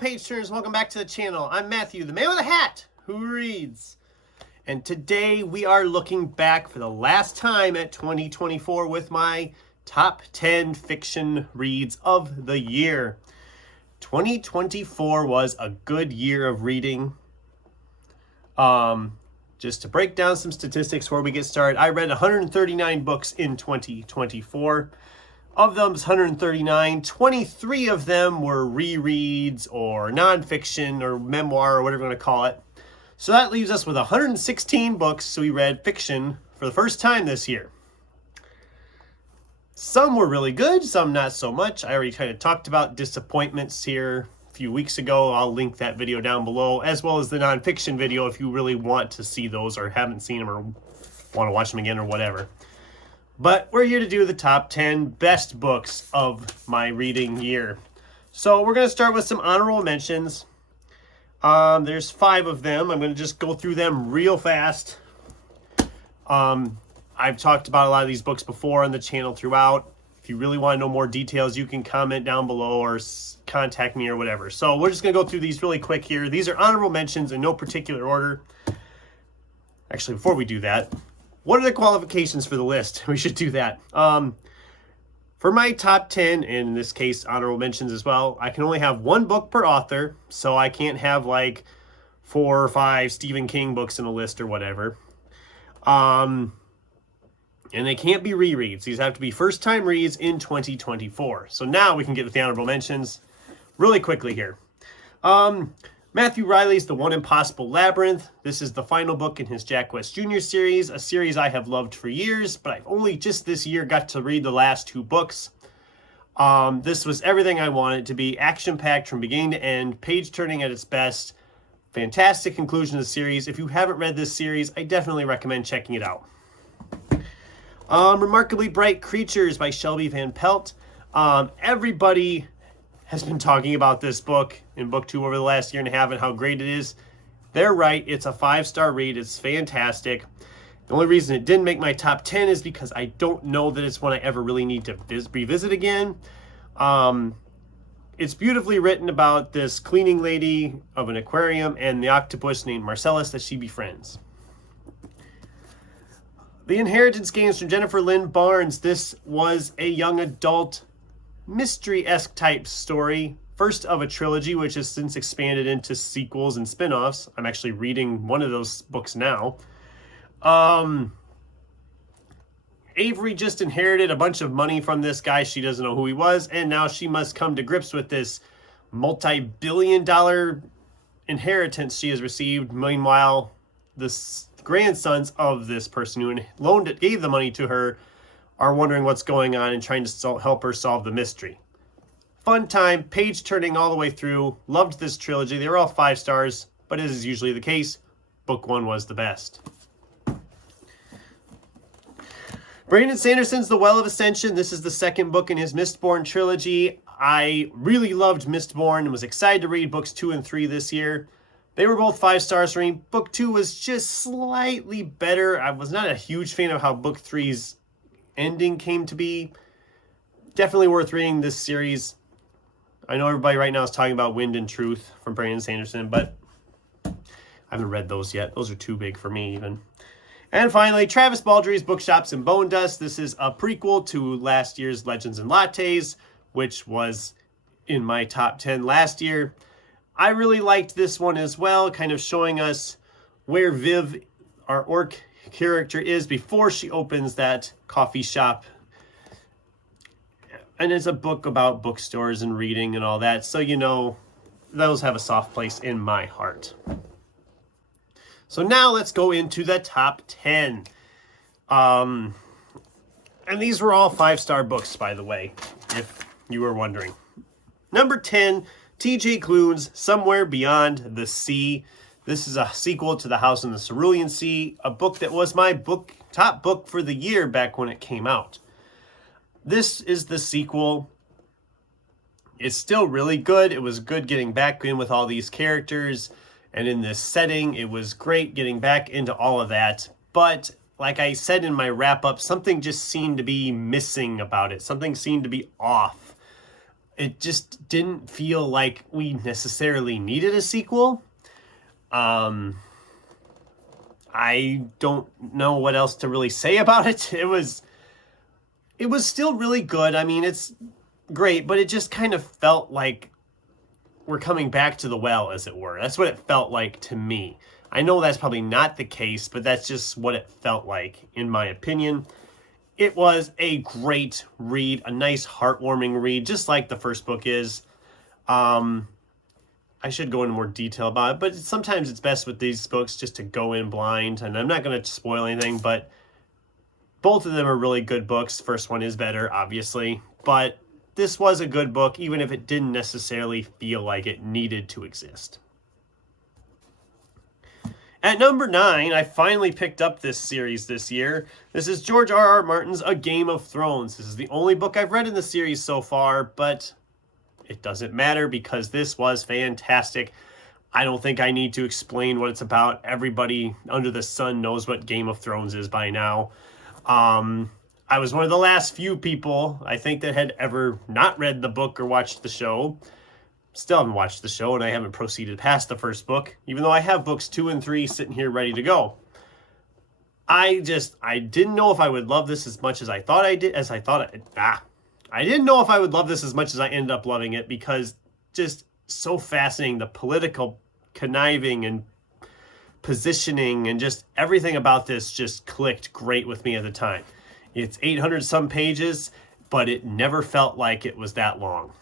page turners, welcome back to the channel. I'm Matthew, the man with a hat who reads. And today we are looking back for the last time at 2024 with my top 10 fiction reads of the year. 2024 was a good year of reading. Just to break down some statistics before we get started, I read 139 books in 2024. Of those 139, 23 of them were rereads or nonfiction or memoir or whatever you want to call it. So that leaves us with 116 books we read fiction for the first time this year. Some were really good, some not so much. I already kind of talked about disappointments here a few weeks ago. I'll link that video down below, as well as the nonfiction video if you really want to see those or haven't seen them or want to watch them again or whatever. But we're here to do the top 10 best books of my reading year. So we're going to start with some honorable mentions. There's 5 of them. I'm going to just go through them real fast. I've talked about a lot of these books before on the channel throughout. If you really want to know more details, you can comment down below or contact me or whatever. So we're just going to go through these really quick here. These are honorable mentions in no particular order. Actually, before we do that, what are the qualifications for the list? We should do that. For my top 10, and in this case, honorable mentions as well, I can only have 1 book per author, so I can't have like 4 or 5 Stephen King books in a list or whatever. And they can't be rereads. These have to be first-time reads in 2024. So now we can get with the honorable mentions really quickly here. Matthew Reilly's The One Impossible Labyrinth. This is the final book in his Jack West Jr. series, a series I have loved for years, but I've only just this year got to read the last 2 books. This was everything I wanted to be, action-packed from beginning to end, page-turning at its best. Fantastic conclusion of the series. If you haven't read this series, I definitely recommend checking it out. Remarkably Bright Creatures by Shelby Van Pelt. Everybody has been talking about this book in book 2 over the last year and a half and how great it is. They're right. It's a 5-star read. It's fantastic. The only reason it didn't make my top 10 is because I don't know that it's one I ever really need to revisit again. It's beautifully written about this cleaning lady of an aquarium and the octopus named Marcellus that she befriends. The Inheritance Games from Jennifer Lynn Barnes. This was a young adult mystery-esque type story. First of a trilogy, which has since expanded into sequels and spin-offs. I'm actually reading one of those books now. Avery just inherited a bunch of money from this guy. She doesn't know who he was, and now she must come to grips with this multi-billion-dollar inheritance she has received. Meanwhile, the grandsons of this person who gave the money to her are wondering what's going on and trying to help her solve the mystery. Fun time, page turning all the way through. Loved this trilogy. They were all 5 stars, but as is usually the case, book 1 was the best. Brandon Sanderson's The Well of Ascension. This is the 2nd book in his Mistborn trilogy. I really loved Mistborn and was excited to read books 2 and 3 this year. They were both 5 stars for me. Book 2 was just slightly better. I was not a huge fan of how book 3's ending came to be. Definitely worth reading this series. I know everybody right now is talking about Wind and Truth from Brandon Sanderson, but I haven't read those yet. Those are too big for me even. And finally, Travis Baldry's Bookshops and Bone Dust. This is a prequel to last year's Legends and Lattes, which was in my top 10 last year. I really liked this one as well, kind of showing us where Viv, our orc character, is before she opens that coffee shop. And it's a book about bookstores and reading and all that, so you know those have a soft place in my heart. So now let's go into the top 10. And these were all 5-star books, by the way, if you were wondering. Number 10, T.J. Klune's Somewhere Beyond the Sea. This is a sequel to The House in the Cerulean Sea, a book that was my top book for the year back when it came out. This is the sequel. It's still really good. It was good getting back in with all these characters and in this setting. It was great getting back into all of that. But like I said in my wrap-up, something just seemed to be missing about it. Something seemed to be off. it just didn't feel like we necessarily needed a sequel. I don't know what else to really say about it. It was still really good. I mean, it's great, but it just kind of felt like we're coming back to the well, as it were. That's what it felt like to me. I know that's probably not the case, but that's just what it felt like, in my opinion. It was a great read, a nice, heartwarming read, just like the first book is. I should go into more detail about it, but sometimes it's best with these books just to go in blind, and I'm not going to spoil anything, but both of them are really good books. First one is better, obviously, but this was a good book, even if it didn't necessarily feel like it needed to exist. At number 9, I finally picked up this series this year. This is George R.R. Martin's A Game of Thrones. This is the only book I've read in the series so far, but it doesn't matter because this was fantastic. I don't think I need to explain what it's about. Everybody under the sun knows what Game of Thrones is by now. I was one of the last few people, I think, that had ever not read the book or watched the show. Still haven't watched the show, and I haven't proceeded past the first book, even though I have books 2 and 3 sitting here ready to go. I didn't know if I would love this as much as I thought I did, I didn't know if I would love this as much as I ended up loving it, because just so fascinating. The political conniving and positioning and just everything about this just clicked great with me at the time. It's 800 some pages, but it never felt like it was that long.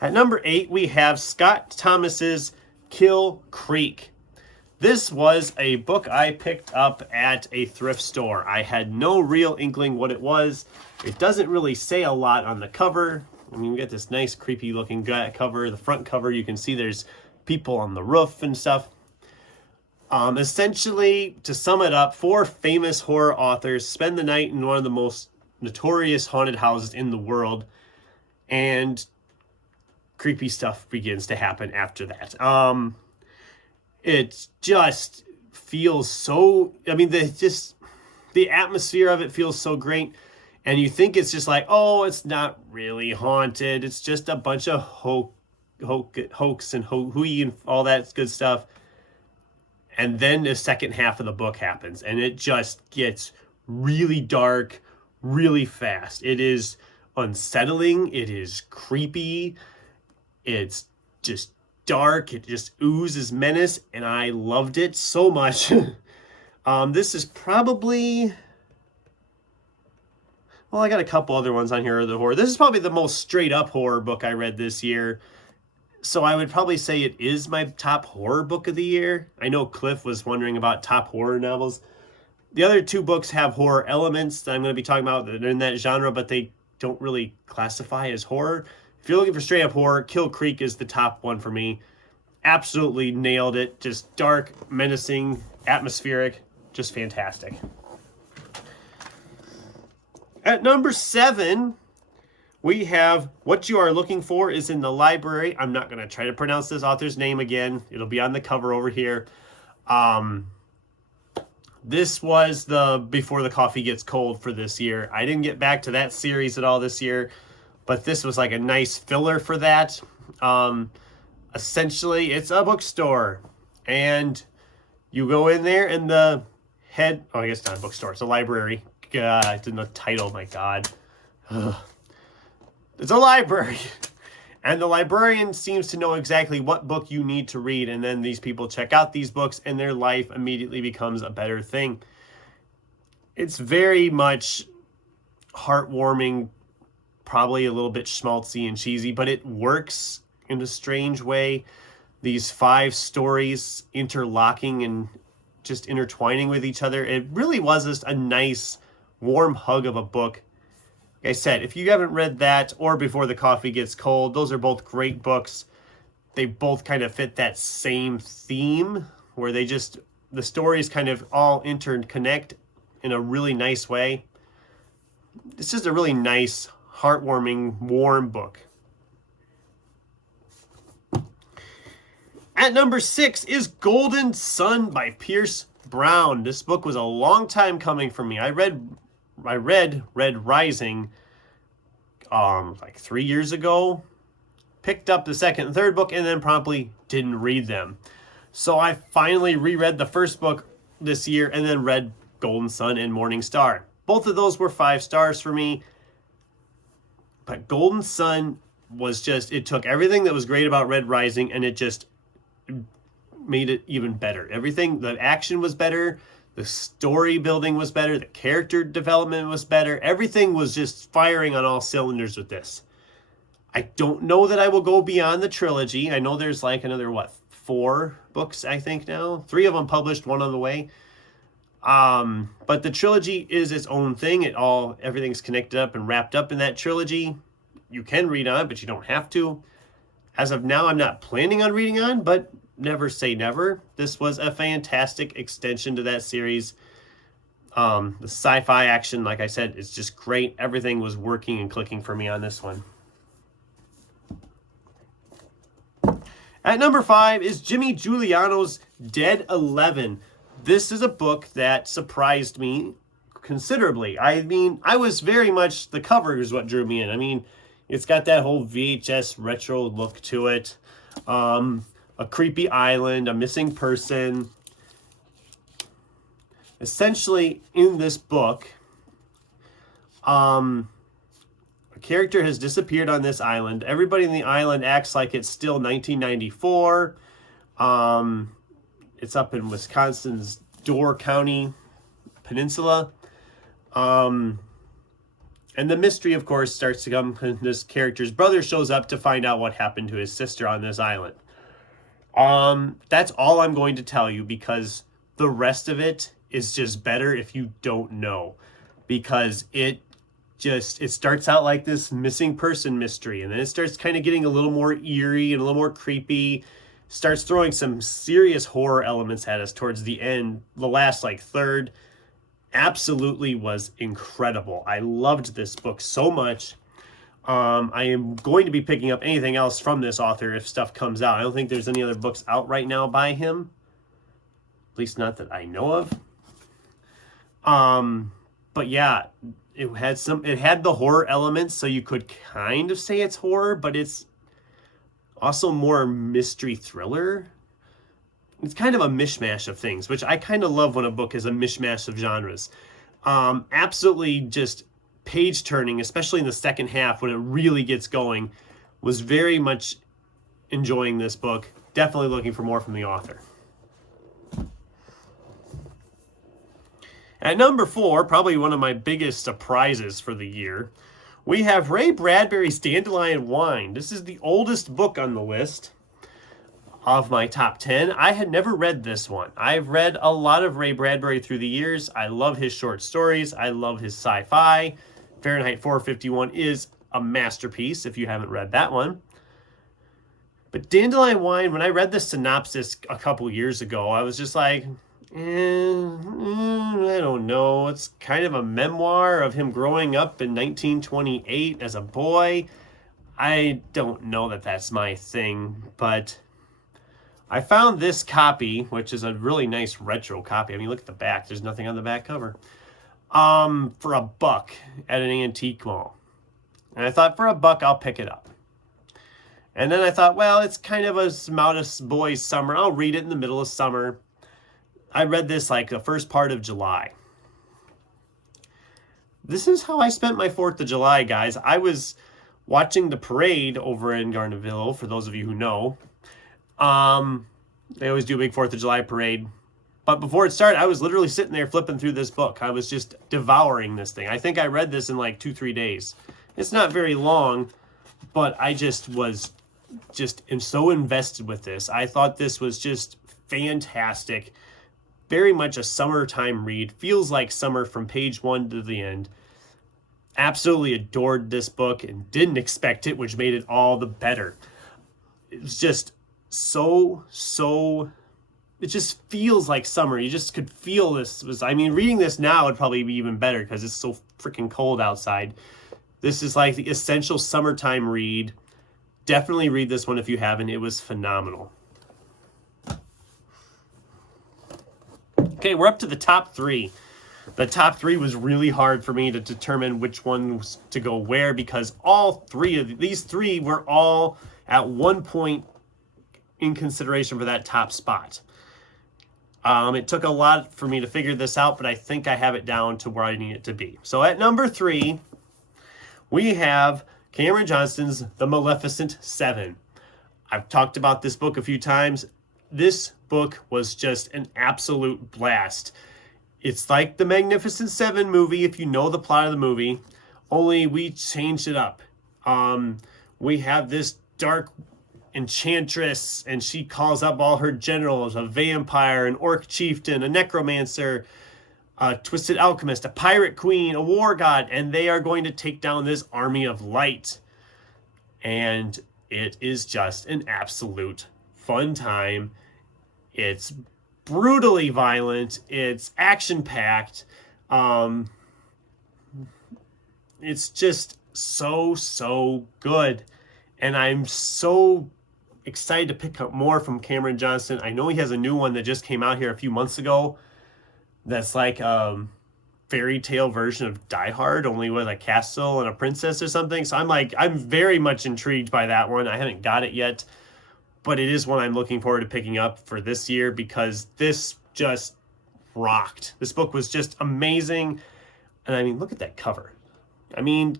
At number 8, we have Scott Thomas's Kill Creek. This was a book I picked up at a thrift store. I had no real inkling what it was. It doesn't really say a lot on the cover. I mean, we got this nice creepy looking cover. The front cover, you can see there's people on the roof and stuff. Essentially, to sum it up, 4 famous horror authors spend the night in one of the most notorious haunted houses in the world, and creepy stuff begins to happen after that. It just feels so, I mean, the atmosphere of it feels so great, and you think it's just like, oh, it's not really haunted, it's just a bunch of hoax and hooey and all that good stuff. And then the second half of the book happens, and it just gets really dark really fast. It is unsettling. It is creepy. It's just dark. It just oozes menace, and I loved it so much. This is probably... Well, I got a couple other ones on here of the horror. This is probably the most straight-up horror book I read this year. So I would probably say it is my top horror book of the year. I know Cliff was wondering about top horror novels. The other 2 books have horror elements that I'm going to be talking about that are in that genre, but they don't really classify as horror. If you're looking for straight up horror, Kill Creek is the top one for me. Absolutely nailed it. Just dark, menacing, atmospheric, just fantastic. At number 7... we have What You Are Looking For Is in the Library. I'm not going to try to pronounce this author's name again. It'll be on the cover over here. This was the Before the Coffee Gets Cold for this year. I didn't get back to that series at all this year, but this was like a nice filler for that. Essentially, it's a bookstore, and you go in there, and the head... Oh, I guess not a bookstore. It's a library. I didn't know the title. My God. Ugh. It's a library, and the librarian seems to know exactly what book you need to read, and then these people check out these books, and their life immediately becomes a better thing. It's very much heartwarming, probably a little bit schmaltzy and cheesy, but it works in a strange way. These 5 stories interlocking and just intertwining with each other. It really was just a nice, warm hug of a book. Like I said, if you haven't read that or Before the Coffee Gets Cold, those are both great books. They both kind of fit that same theme where the stories kind of all interconnect in a really nice way. It's just a really nice, heartwarming, warm book. At number 6 is Golden Sun by Pierce Brown. This book was a long time coming for me. I read I read Red Rising like 3 years ago, picked up the second and third book, and then promptly didn't read them. So I finally reread the first book this year and then read Golden Sun and Morning Star. Both of those were 5 stars for me. But Golden Sun was just, it took everything that was great about Red Rising and it just made it even better. Everything, the action was better, the story building was better, the character development was better. Everything was just firing on all cylinders with this. I don't know that I will go beyond the trilogy. I know there's like another, 4 books, I think now. 3 of them published, 1 on the way. But the trilogy is its own thing. Everything's connected up and wrapped up in that trilogy. You can read on, but you don't have to. As of now, I'm not planning on reading on, but never say never. This was a fantastic extension to that series. The sci-fi action, like I said, is just great. Everything was working and clicking for me on this one. At number 5 is Jimmy Giuliano's Dead 11. This is a book that surprised me considerably. I mean, I was very much, the cover is what drew me in. I mean, it's got that whole VHS retro look to it. A creepy island, a missing person. Essentially, in this book, a character has disappeared on this island. Everybody in the island acts like it's still 1994. It's up in Wisconsin's Door County Peninsula. And the mystery, of course, starts to come when this character's brother shows up to find out what happened to his sister on this island. That's all I'm going to tell you, because the rest of it is just better if you don't know. Because it starts out like this missing person mystery, and then it starts kind of getting a little more eerie and a little more creepy. Starts throwing some serious horror elements at us towards the end. The last third absolutely was incredible. I loved this book so much. I am going to be picking up anything else from this author if stuff comes out. I don't think there's any other books out right now by him, at least not that I know of. But yeah, it had the horror elements, so you could kind of say it's horror, but it's also more mystery thriller. It's kind of a mishmash of things, which I kind of love when a book is a mishmash of genres. Absolutely just page turning, especially in the second half when it really gets going. Was very much enjoying this book. Definitely looking for more from the author. At number 4, probably one of my biggest surprises for the year, we have Ray Bradbury's Dandelion Wine. This is the oldest book on the list of my top 10. I had never read this one. I've read a lot of Ray Bradbury through the years. I love his short stories. I love his sci-fi. Fahrenheit 451 is a masterpiece if you haven't read that one. But Dandelion Wine, when I read the synopsis a couple years ago, I was just like, I don't know. It's kind of a memoir of him growing up in 1928 as a boy. I don't know that that's my thing, but I found this copy, which is a really nice retro copy. I mean, look at the back. There's nothing on the back cover. For $1 at an antique mall. And I thought, for $1, I'll pick it up. And then I thought, well, it's kind of a modest boy's summer. I'll read it in the middle of summer. I read this the first part of July. This is how I spent my 4th of July, guys. I was watching the parade over in Garnaville, for those of you who know. They always do a big 4th of July parade. But before it started, I was literally sitting there flipping through this book. I was just devouring this thing. I think I read this in 2-3 days. It's not very long, but I was so invested with this. I thought this was just fantastic. Very much a summertime read. Feels like summer from page 1 to the end. Absolutely adored this book and didn't expect it, which made it all the better. It was just so it just feels like summer. You just could feel this. Reading this now would probably be even better because it's so freaking cold outside. This is like the essential summertime read. Definitely read this one if you haven't. It was phenomenal. Okay, we're up to the top 3. The top three was really hard for me to determine which ones to go where, because all three of these three were all at one point in consideration for that top spot. It took a lot for me to figure this out, but I think I have it down to where I need it to be. So at number 3, we have Cameron Johnston's The Maleficent Seven. I've talked about this book a few times. This book was just an absolute blast. It's like the Magnificent Seven movie, if you know the plot of the movie, only we changed it up. We have this dark enchantress, and she calls up all her generals, a vampire, an orc chieftain, a necromancer, a twisted alchemist, a pirate queen, a war god, and they are going to take down this army of light. And it is just an absolute fun time. It's brutally violent. It's action-packed. It's just so good. And I'm so excited to pick up more from Cameron Johnston. I know he has a new one that just came out here a few months ago that's like fairy tale version of Die Hard, only with a castle and a princess or something. So I'm very much intrigued by that one. I haven't got it yet, but it is one I'm looking forward to picking up for this year, because this just rocked. This book was just amazing. And I mean, look at that cover. I mean,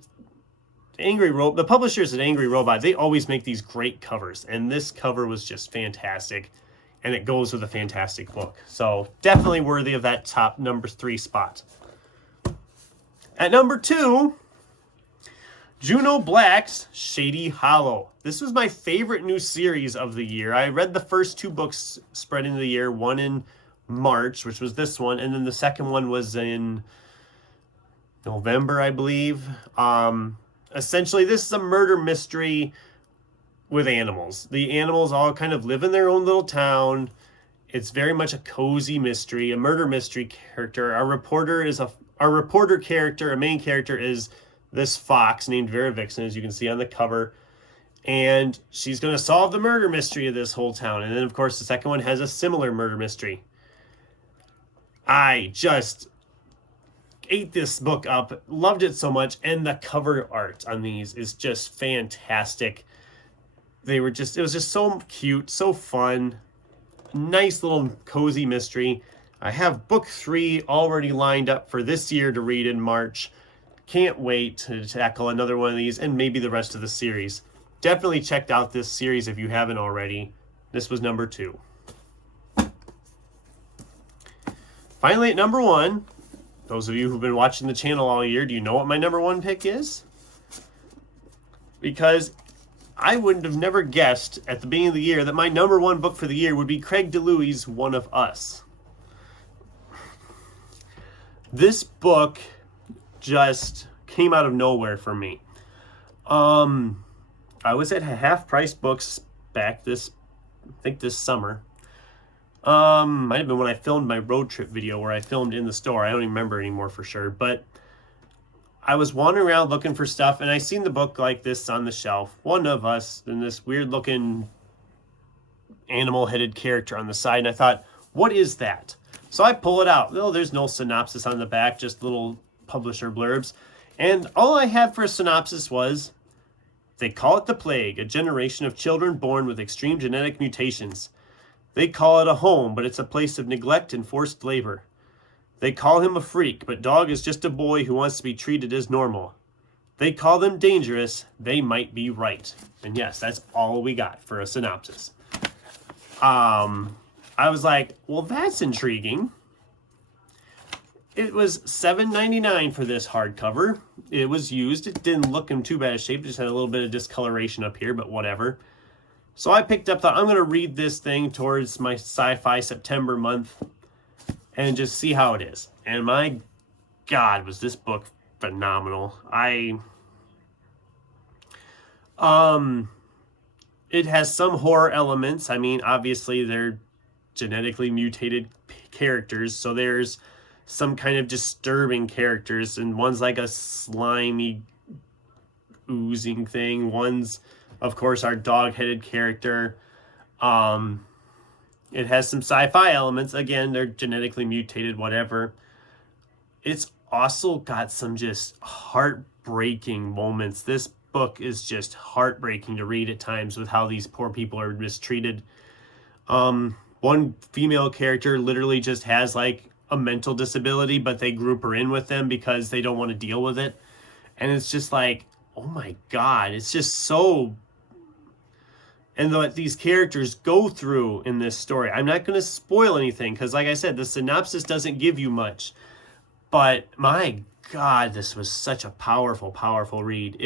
the publishers at Angry Robot, they always make these great covers, and this cover was just fantastic, and it goes with a fantastic book. So definitely worthy of that top number 3 spot. At number 2, Juno Black's Shady Hollow. This was my favorite new series of the year. I read the first 2 books spread into the year, one in March, which was this one, and then the second one was in November, I believe. Essentially, this is a murder mystery with animals. The animals all kind of live in their own little town. It's very much a cozy mystery, a murder mystery character. Our reporter character, a main character, is this fox named Vera Vixen, as you can see on the cover. And she's going to solve the murder mystery of this whole town. And then, of course, the second one has a similar murder mystery. I just ate this book up, loved it so much, and the cover art on these is just fantastic. It was just so cute, so fun, nice little cozy mystery. I have book 3 already lined up for this year to read in March. Can't wait to tackle another one of these, and maybe the rest of the series. Definitely check out this series if you haven't already. This was number 2. Finally, at number 1, those of you who've been watching the channel all year, do you know what my number 1 pick is? Because I wouldn't have never guessed at the beginning of the year that my number 1 book for the year would be Craig DeLuey's One of Us. This book just came out of nowhere for me. I was at Half Price Books back this summer. Might have been when I filmed my road trip video where I filmed in the store. I don't even remember anymore for sure, but I was wandering around looking for stuff, and I seen the book like this on the shelf, One of Us, and this weird looking animal headed character on the side, and I thought, what is that? So I pull it out. Oh, there's no synopsis on the back, just little publisher blurbs, and all I had for a synopsis was, they call it the plague, a generation of children born with extreme genetic mutations. They call it a home, but it's a place of neglect and forced labor. They call him a freak, but Dog is just a boy who wants to be treated as normal. They call them dangerous. They might be right. And yes, that's all we got for a synopsis. I was like, well, that's intriguing. It was $7.99 for this hardcover. It was used. It didn't look in too bad a shape. It just had a little bit of discoloration up here, but whatever. So I picked up, thought I'm going to read this thing towards my sci-fi September month and just see how it is. And my God, was this book phenomenal. It has some horror elements. I mean, obviously they're genetically mutated characters, so there's some kind of disturbing characters, and one's like a slimy oozing thing. One's, of course, our dog-headed character. It has some sci-fi elements. Again, they're genetically mutated, whatever. it's also got some just heartbreaking moments. This book is just heartbreaking to read at times with how these poor people are mistreated. One female character literally just has like a mental disability, but they group her in with them because they don't want to deal with it. And it's just like, oh my God, it's just so. And what these characters go through in this story, I'm not going to spoil anything because, like I said, the synopsis doesn't give you much. But my God, this was such a powerful, powerful read.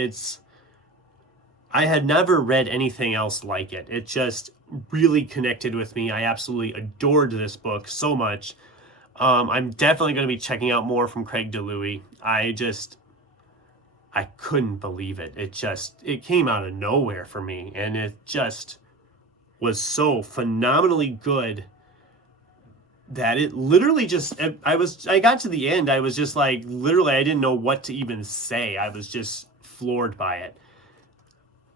I had never read anything else like it. It just really connected with me. I absolutely adored this book so much. I'm definitely going to be checking out more from Craig DeLuey. I couldn't believe it. It came out of nowhere for me, and it just was so phenomenally good that it literally just, I got to the end, I was just like, literally, I didn't know what to even say. I was just floored by it.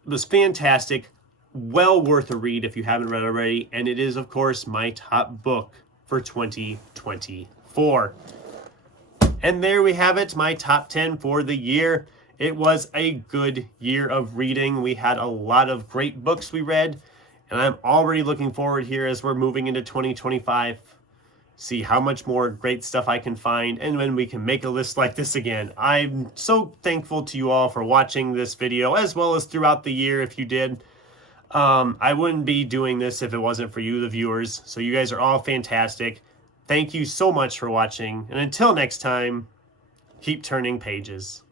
It was fantastic, well worth a read if you haven't read already, and it is, of course, my top book for 2024. And there we have it, my top 10 for the year. It was a good year of reading. We had a lot of great books we read, and I'm already looking forward here as we're moving into 2025. See how much more great stuff I can find, and when we can make a list like this again. I'm so thankful to you all for watching this video, as well as throughout the year if you did. I wouldn't be doing this if it wasn't for you, the viewers. So you guys are all fantastic. Thank you so much for watching, and until next time, keep turning pages.